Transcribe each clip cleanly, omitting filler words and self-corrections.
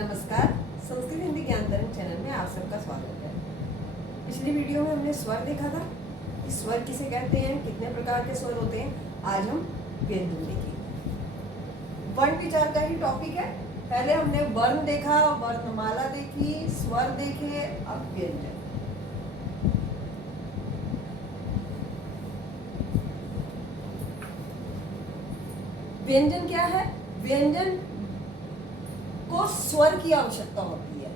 नमस्कार। संस्कृत हिंदी ज्ञान तरंग चैनल में आप सबका स्वागत है। पिछली वीडियो में हमने स्वर देखा था कि स्वर किसे कहते हैं, कितने प्रकार के स्वर होते हैं। आज हम व्यंजन देखेंगे। वर्ण विचार का ही टॉपिक है। पहले हमने वर्ण देखा, वर्णमाला देखी, स्वर देखे, अब व्यंजन। व्यंजन क्या है? व्यंजन को स्वर की आवश्यकता होती है।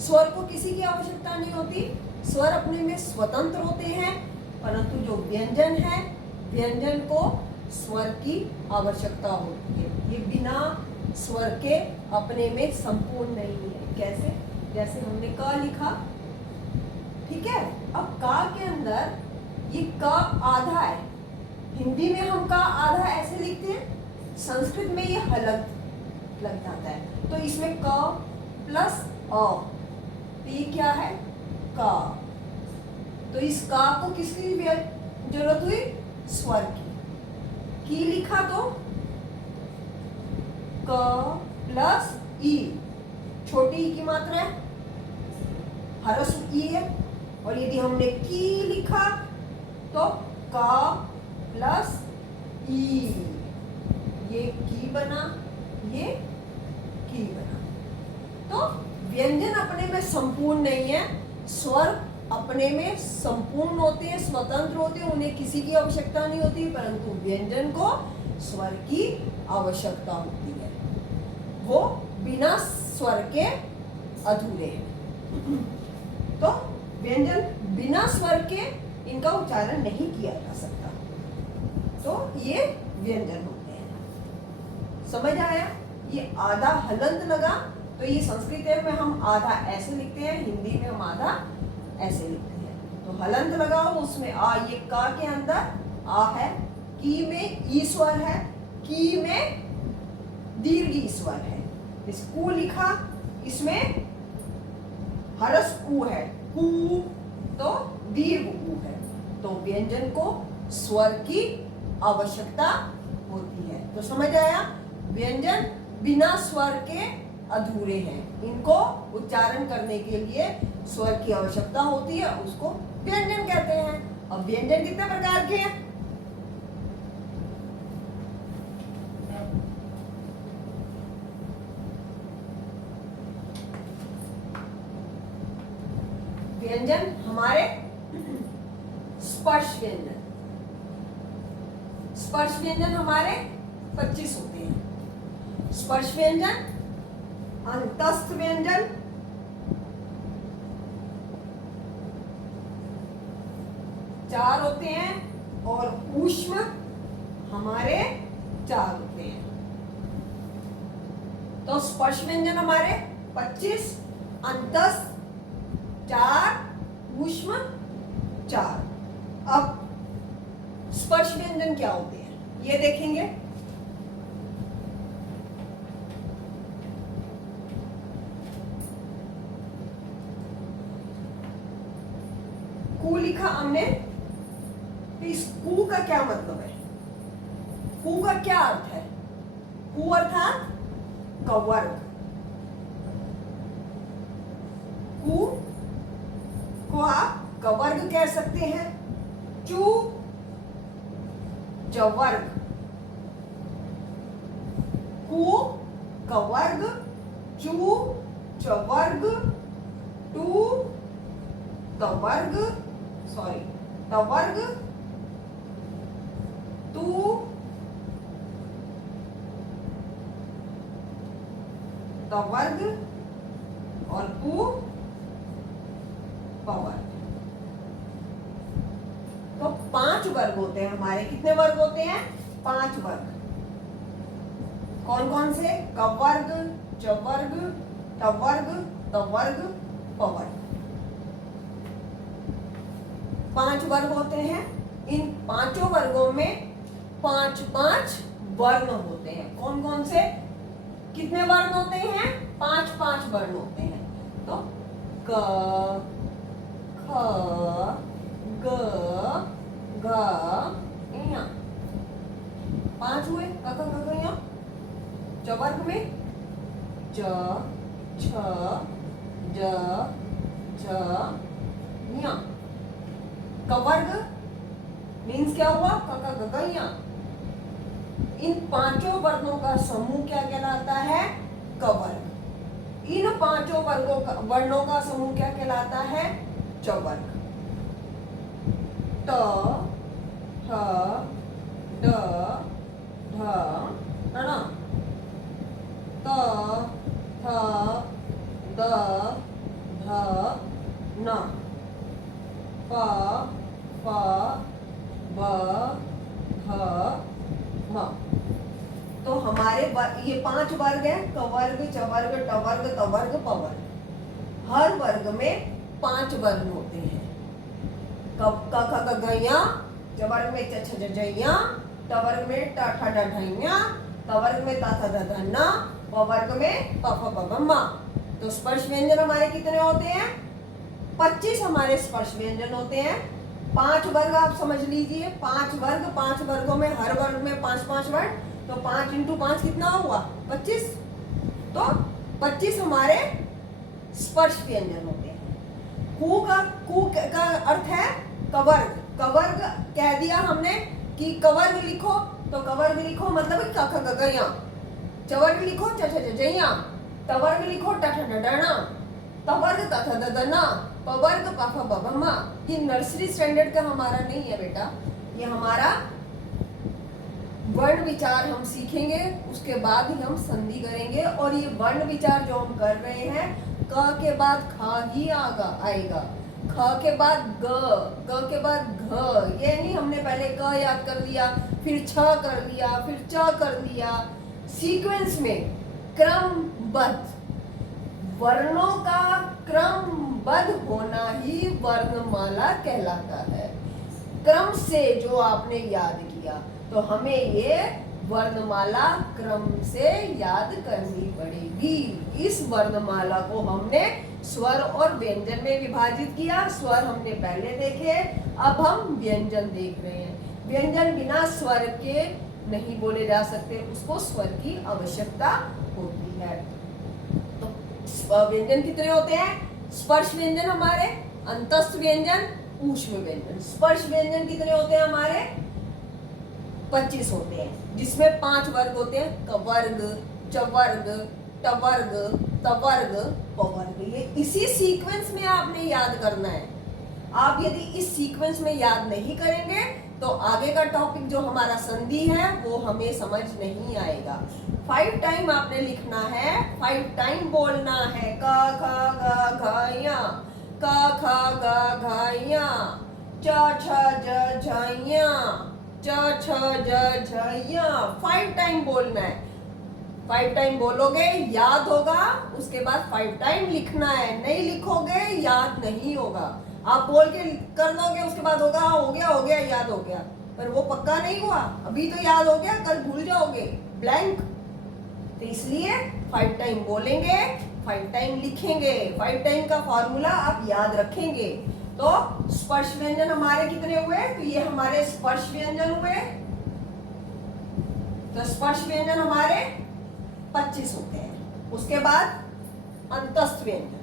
स्वर को किसी की आवश्यकता नहीं होती। स्वर अपने में स्वतंत्र होते हैं, परंतु जो व्यंजन है, व्यंजन को स्वर की आवश्यकता होती है। ये बिना स्वर के अपने में संपूर्ण नहीं है। कैसे? जैसे हमने क लिखा, ठीक है। अब का के अंदर ये क आधा है। हिंदी में हम का आधा ऐसे लिखते हैं, संस्कृत में ये हलंत लग जाता है। तो इसमें क प्लस अ, तो ये क्या है? का। तो इस का को किसकी जरूरत हुई? स्वर की लिखा तो क प्लस ई, छोटी ई की मात्रा है, ह्रस्व ई है। और यदि हमने की लिखा तो का प्लस ई, ये की बना, ये की बना। तो व्यंजन अपने में संपूर्ण नहीं है। स्वर अपने में संपूर्ण होते हैं, स्वतंत्र होते हैं, उन्हें किसी की आवश्यकता नहीं होती, परंतु व्यंजन को स्वर की आवश्यकता होती है। वो बिना स्वर के अधूरे हैं। तो व्यंजन बिना स्वर के इनका उच्चारण नहीं किया जा सकता। तो ये व्यंजन होते हैं। समझ आया? ये आधा हलंत लगा तो ये संस्कृत में हम आधा ऐसे लिखते हैं, हिंदी में हम आधा ऐसे लिखते हैं। तो हलंत लगाओ, उसमें आ, ये का के अंदर आ है, की में ई स्वर है, की में दीर्घ ई स्वर है। इस कु लिखा, इसमें ह्रस्व उ है, कु, तो दीर्घ उ है। तो व्यंजन को स्वर की आवश्यकता होती है। तो समझ आया? व्यंजन बिना स्वर के अधूरे हैं। इनको उच्चारण करने के लिए स्वर की आवश्यकता होती है, उसको व्यंजन कहते हैं। अब व्यंजन कितने प्रकार के हैं? व्यंजन हमारे स्पर्श व्यंजन, स्पर्श व्यंजन हमारे 25 होते हैं। स्पर्श व्यंजन, अंतस्थ व्यंजन, चार होते हैं, और ऊष्म हमारे 4 होते हैं। तो स्पर्श व्यंजन हमारे 25, अंतस्थ 4, ऊष्म 4। अब स्पर्श व्यंजन क्या होते हैं ये देखेंगे। कु लिखा हमने, तो इस कु का क्या मतलब है? कु का क्या अर्थ है? कु अर्थात कवर्ग। कु को आप कवर्ग कह सकते हैं। चू चवर्ग, कु कवर्ग, चू चवर्ग, टू तवर्ग, सॉरी तवर्ग, तू तवर्ग, और पू पवर्ग। तो 5 वर्ग होते हैं हमारे। कितने वर्ग होते हैं? 5 वर्ग। कौन कौन से? कवर्ग, चवर्ग, तवर्ग, तवर्ग, पवर्ग। 5 वर्ग होते हैं। इन 5 वर्गों में 5-5 वर्ण होते हैं। कौन कौन से? कितने वर्ण होते हैं? 5-5 वर्ण होते हैं। तो क, ख, ग, घ, ङ, 5 हुए। क, ख, ग, घ, ङ। चवर्ग में च, छ ज झ ञ। कवर्ग मीन्स क्या हुआ? क ख ग घ ञ। इन पांचों वर्णों का समूह क्या कहलाता है? कवर्ग। इन पांचों वर्णों का समूह क्या कहलाता है? चवर्ग। त ह ड ढ है ना, त थ द ध न, प फ ब भ म। तो हमारे ये 5 वर्ग है, कवर्ग, चवर्ग, टवर्ग, तवर्ग, पवर्ग। हर वर्ग में 5 वर्ण होते हैं। क ख ग घ ञ, चवर्ग में च छ ज झ ञ, टवर्ग में ट ठ ड ढ ञ, तवर्ग में त थ द ध न, पवर्ग में प फ ब भ म। तो स्पर्श व्यंजन हमारे कितने होते हैं? 25 हमारे स्पर्श व्यंजन होते हैं। 5 वर्ग आप समझ लीजिए, 5 वर्ग, 5 वर्गों में हर वर्ग में 5-5 वर्ण, तो 5 × 5 कितना हुआ? 25। तो 25 हमारे स्पर्श व्यंजन होते हैं। कु का अर्थ है कवर्ग। कवर्ग कह दिया हमने कि कवर्ग लिखो, तो कवर्ग लिखो मतलब क ख ग घ ञ। चवर्ग लिखो च छ ज झ ञ। तवर्ग लिखो ट ठ ड ढ ण। तवर्ग त थ द ध न। पवर्ग प फ ब भ म। ये नर्सरी स्टैंडर्ड का हमारा नहीं है बेटा, ये हमारा वर्ण विचार हम सीखेंगे, उसके बाद ही हम संधि करेंगे। और ये वर्ण विचार जो हम कर रहे हैं, क के बाद ख ही आएगा, ख के बाद ग के बाद घ। ये नहीं हमने पहले क याद कर लिया, फिर छ कर लिया, फिर च कर लिया। सीक्वेंस में क्रमबद्ध, वर्णों का क्रमबद्ध होना ही वर्णमाला कहलाता है। क्रम से जो आपने याद किया, तो हमें ये वर्णमाला क्रम से याद करनी पड़ेगी। इस वर्णमाला को हमने स्वर और व्यंजन में विभाजित किया। स्वर हमने पहले देखे, अब हम व्यंजन देख रहे हैं। व्यंजन बिना स्वर के नहीं बोले जा सकते, उसको स्वर की आवश्यकता होती है। तो व्यंजन कितने होते हैं? स्पर्श व्यंजन हमारे, अंतस्थ व्यंजन, ऊष्म व्यंजन। स्पर्श व्यंजन कितने होते हैं हमारे? 25 होते हैं, जिसमें 5 वर्ग होते हैं, कवर्ग, चवर्ग, टवर्ग, तवर्ग, पवर्ग। ये इसी सीक्वेंस में आपने याद करना है। आप यदि इस सीक्वेंस में याद नहीं करेंगे तो आगे का टॉपिक जो हमारा संधि है वो हमें समझ नहीं आएगा। 5 टाइम आपने लिखना है, 5 टाइम बोलना है। क ख ग घ ञ, क ख ग घ ञ, च छ ज झ ञ, च छ ज झ ञ। 5 टाइम बोलना है। 5 टाइम बोलोगे याद होगा, उसके बाद 5 टाइम लिखना है। नहीं लिखोगे याद नहीं होगा। आप बोल के कर दोगे, उसके बाद होगा हो गया याद हो गया, पर वो पक्का नहीं हुआ। अभी तो याद हो गया, कल भूल जाओगे, ब्लैंक। तो इसलिए 5 टाइम बोलेंगे, 5 टाइम लिखेंगे, 5 टाइम का फॉर्मूला आप याद रखेंगे। तो स्पर्श व्यंजन हमारे कितने हुए? तो ये हमारे स्पर्श व्यंजन हुए। तो स्पर्श व्यंजन हमारे 25 होते हैं। उसके बाद अंतस्थ व्यंजन।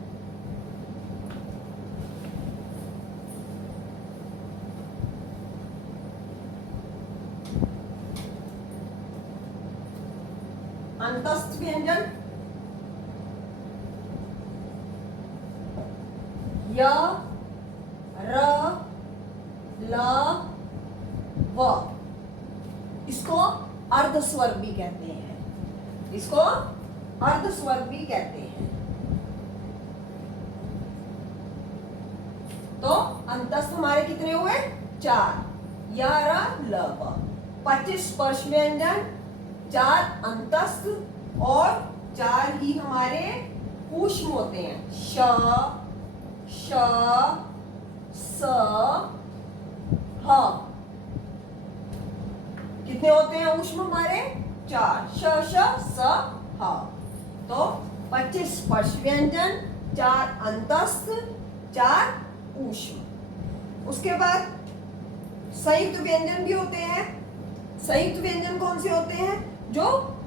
अंतस्थ व्यंजन य, र, ल, व। इसको अर्ध स्वर भी कहते हैं, इसको अर्ध स्वर भी कहते हैं। तो अंतस्थ हमारे कितने हुए? 4, य, र, ल, व। 25 स्पर्श व्यंजन, 4 अंतस्थ और 4 ही हमारे ऊष्म होते हैं। श, श, स, ह। कितने होते हैं ऊष्म हमारे? 4, श, श, स, ह। तो 25 स्पर्श व्यंजन, 4 अंतस्थ, 4 ऊष्म। उसके बाद संयुक्त व्यंजन भी होते हैं। संयुक्त व्यंजन कौन से होते हैं? जो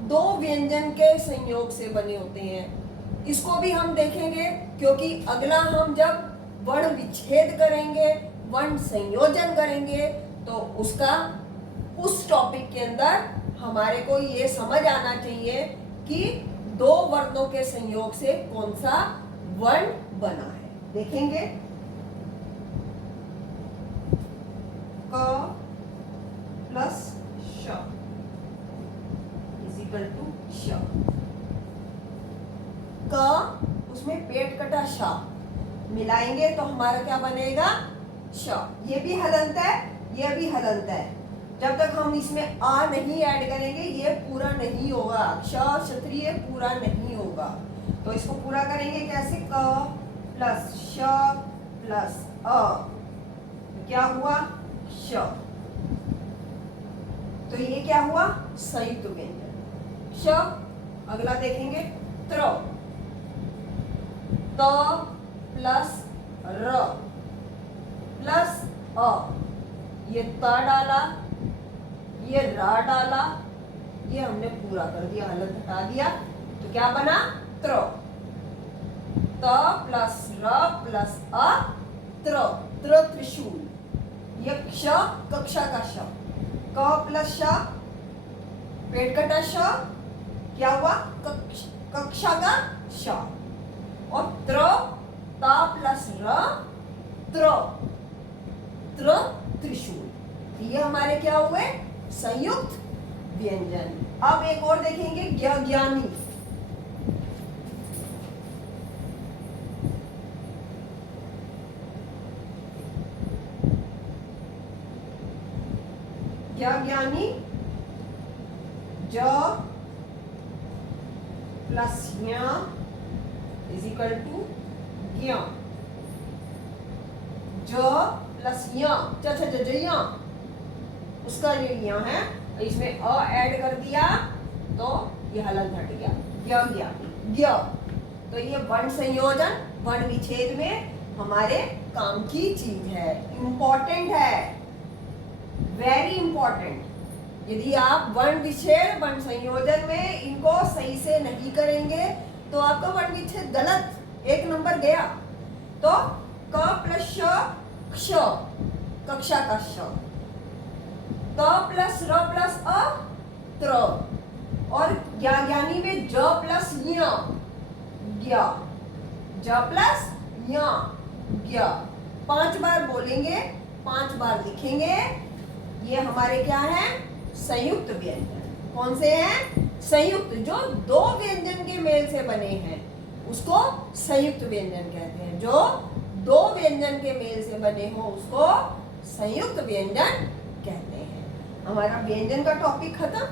2 व्यंजन के संयोग से बने होते हैं। इसको भी हम देखेंगे, क्योंकि अगला हम जब वर्ण विच्छेद करेंगे, वर्ण संयोजन करेंगे, तो उसका उस टॉपिक के अंदर हमारे को ये समझ आना चाहिए कि दो वर्णों के संयोग से कौन सा वर्ण बना है। देखेंगे क प्लस श इज इक्वल टू श। क उसमें पेट कटा श मिलाएंगे तो हमारा क्या बनेगा श। ये भी हलंत है, ये भी हलंत है। जब तक हम इसमें आ नहीं ऐड करेंगे ये पूरा नहीं होगा, श क्षत्रिय पूरा नहीं होगा। तो इसको पूरा करेंगे कैसे, क प्लस श प्लस अ, तो क्या हुआ श। तो ये क्या हुआ संयुक्त व्यंजन श। अगला देखेंगे त्र, त प्लस र प्लस अ, ये त डाला, ये रा डाला, ये हमने पूरा कर दिया, हलंत हटा दिया, तो क्या बना त्र। त प्लस र प्लस अ त्र, त्र त्रिशूल। ये क्ष कक्षा का श, क प्लस श पेट कटा श, क्या हुआ कक्षा का श। और त्र ता प्लस र त्र, त्र त्रिशूल। ये हमारे क्या हुए संयुक्त व्यंजन। अब एक और देखेंगे ज्ञानी। ज्ञानी ज प्लस य इज इक्वल टू ज्ञ, ज प्लस य ज उसका ये यहाँ है, इसमें अ ऐड कर दिया तो ये हलंत हट गया, ज्ञ। तो ये वर्ण संयोजन वर्ण विच्छेद में हमारे काम की चीज है, इंपॉर्टेंट है, वेरी इंपॉर्टेंट। यदि आप वर्ण विच्छेद वर्ण संयोजन में इनको सही से नहीं करेंगे तो आपका वर्ण विच्छेद गलत, एक नंबर गया। तो क प्लस श क्ष, कक्षा का श, त प्लस र प्लस अ त्र, और ज्ञानी में ज प्लस य ज्ञ, ज प्लस य ज्ञ। 5 बार बोलेंगे, 5 बार लिखेंगे। ये हमारे क्या है संयुक्त व्यंजन। कौन से हैं संयुक्त, जो दो व्यंजन के मेल से बने हैं उसको संयुक्त व्यंजन कहते हैं। जो दो व्यंजन के मेल से बने हो उसको संयुक्त व्यंजन कहते हैं। हमारा व्यंजन का टॉपिक खत्म।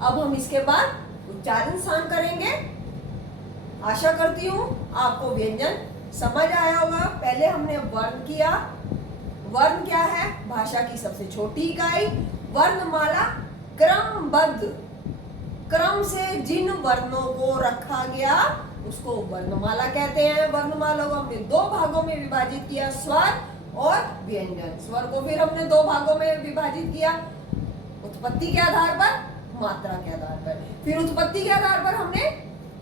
अब हम इसके बाद उच्चारण स्थान करेंगे। आशा करती हूँ आपको व्यंजन समझ आया होगा। पहले हमने वर्ण किया। वर्ण क्या है, भाषा की सबसे छोटी इकाई। वर्णमाला क्रमबद्ध, क्रम से जिन वर्णों को रखा गया उसको वर्णमाला कहते हैं। वर्णमाला को हमने 2 भागों में विभाजित किया, स्वर और व्यंजन। स्वर को फिर हमने 2 भागों में विभाजित किया, उत्पत्ति के आधार पर, मात्रा के आधार पर। फिर उत्पत्ति के आधार पर हमने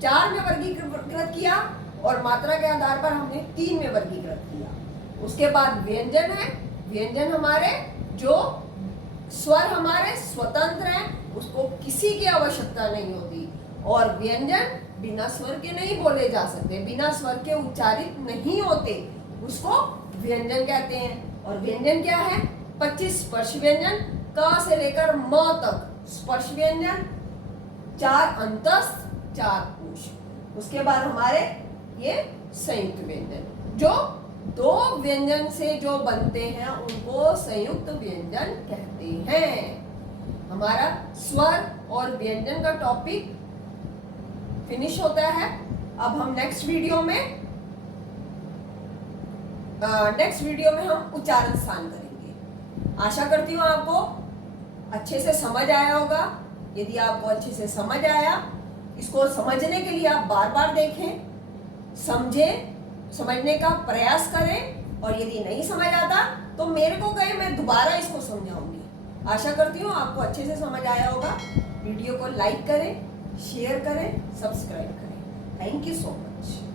4 में वर्गीकृत किया और मात्रा के आधार पर हमने 3 में वर्गीकृत किया। उसके बाद व्यंजन है। व्यंजन हमारे जो स्वर हमारे स्वतंत्र हैं, उसको किसी की आवश्यकता नहीं होती। और व्यंजन बिना स्वर के नहीं बोले जा सकते, बिना स्वर के उच्चारित नहीं होते, उसको व्यंजन कहते हैं। और व्यंजन क्या है, 25 स्पर्श व्यंजन, क से लेकर म तक स्पर्श व्यंजन, 4 अंतस्थ, 4 पुष। उसके बाद हमारे ये संयुक्त व्यंजन, जो 2 व्यंजन से जो बनते हैं उनको संयुक्त व्यंजन कहते हैं। हमारा स्वर और व्यंजन का टॉपिक फिनिश होता है। अब हम नेक्स्ट वीडियो में हम उच्चारण स्थान करेंगे। आशा करती हूँ आपको अच्छे से समझ आया होगा। यदि आपको अच्छे से समझ आया, इसको समझने के लिए आप बार बार देखें, समझें, समझने का प्रयास करें। और यदि नहीं समझ आता तो मेरे को कहें, मैं दोबारा इसको समझाऊंगी। आशा करती हूँ आपको अच्छे से समझ आया होगा। वीडियो को लाइक करें, शेयर करें, सब्सक्राइब करें। Thank you so much.